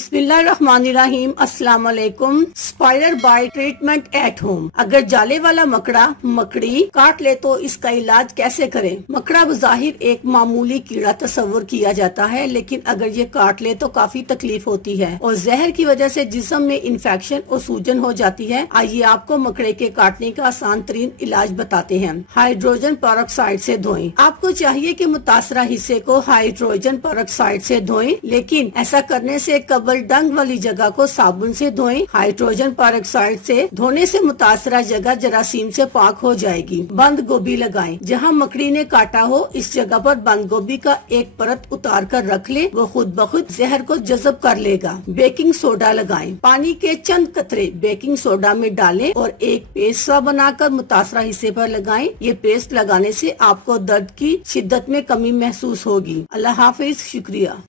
बिस्मिल्लाहिर्रहमानिर्रहीम। अस्सलाम वालेकुम। Spider bite treatment at home. अगर जाले वाला मकड़ा मकड़ी काट ले तो इसका इलाज कैसे करें? मकड़ा बज़ाहिर एक मामूली कीड़ा तस्वुर किया जाता है, लेकिन अगर ये काट ले तो काफी तकलीफ होती है और जहर की वजह से जिस्म में इन्फेक्शन और सूजन हो जाती है। आइए आपको मकड़े के काटने का आसान तरीन इलाज बताते हैं। हाइड्रोजन पेरोक्साइड से धोएं। आपको चाहिए कि मुतासरा हिस्से को हाइड्रोजन पेरोक्साइड से धोएं, लेकिन ऐसा करने से कब्र डंग वाली जगह को साबुन से धोएं। हाइड्रोजन पेरोक्साइड से धोने से मुतासरा जगह जरासीम से पाक हो जाएगी। बंद गोभी लगाएं। जहां मकड़ी ने काटा हो इस जगह पर बंद गोभी का एक परत उतार कर रख ले, वो खुद ब खुद जहर को जज़ब कर लेगा। बेकिंग सोडा लगाएं। पानी के चंद कतरे बेकिंग सोडा में डालें और एक पेस्ट सा बनाकर मुतासरा हिस्से पर लगाएं। ये पेस्ट लगाने से आपको दर्द की शिद्दत में कमी महसूस होगी। अल्लाह हाफिज। शुक्रिया।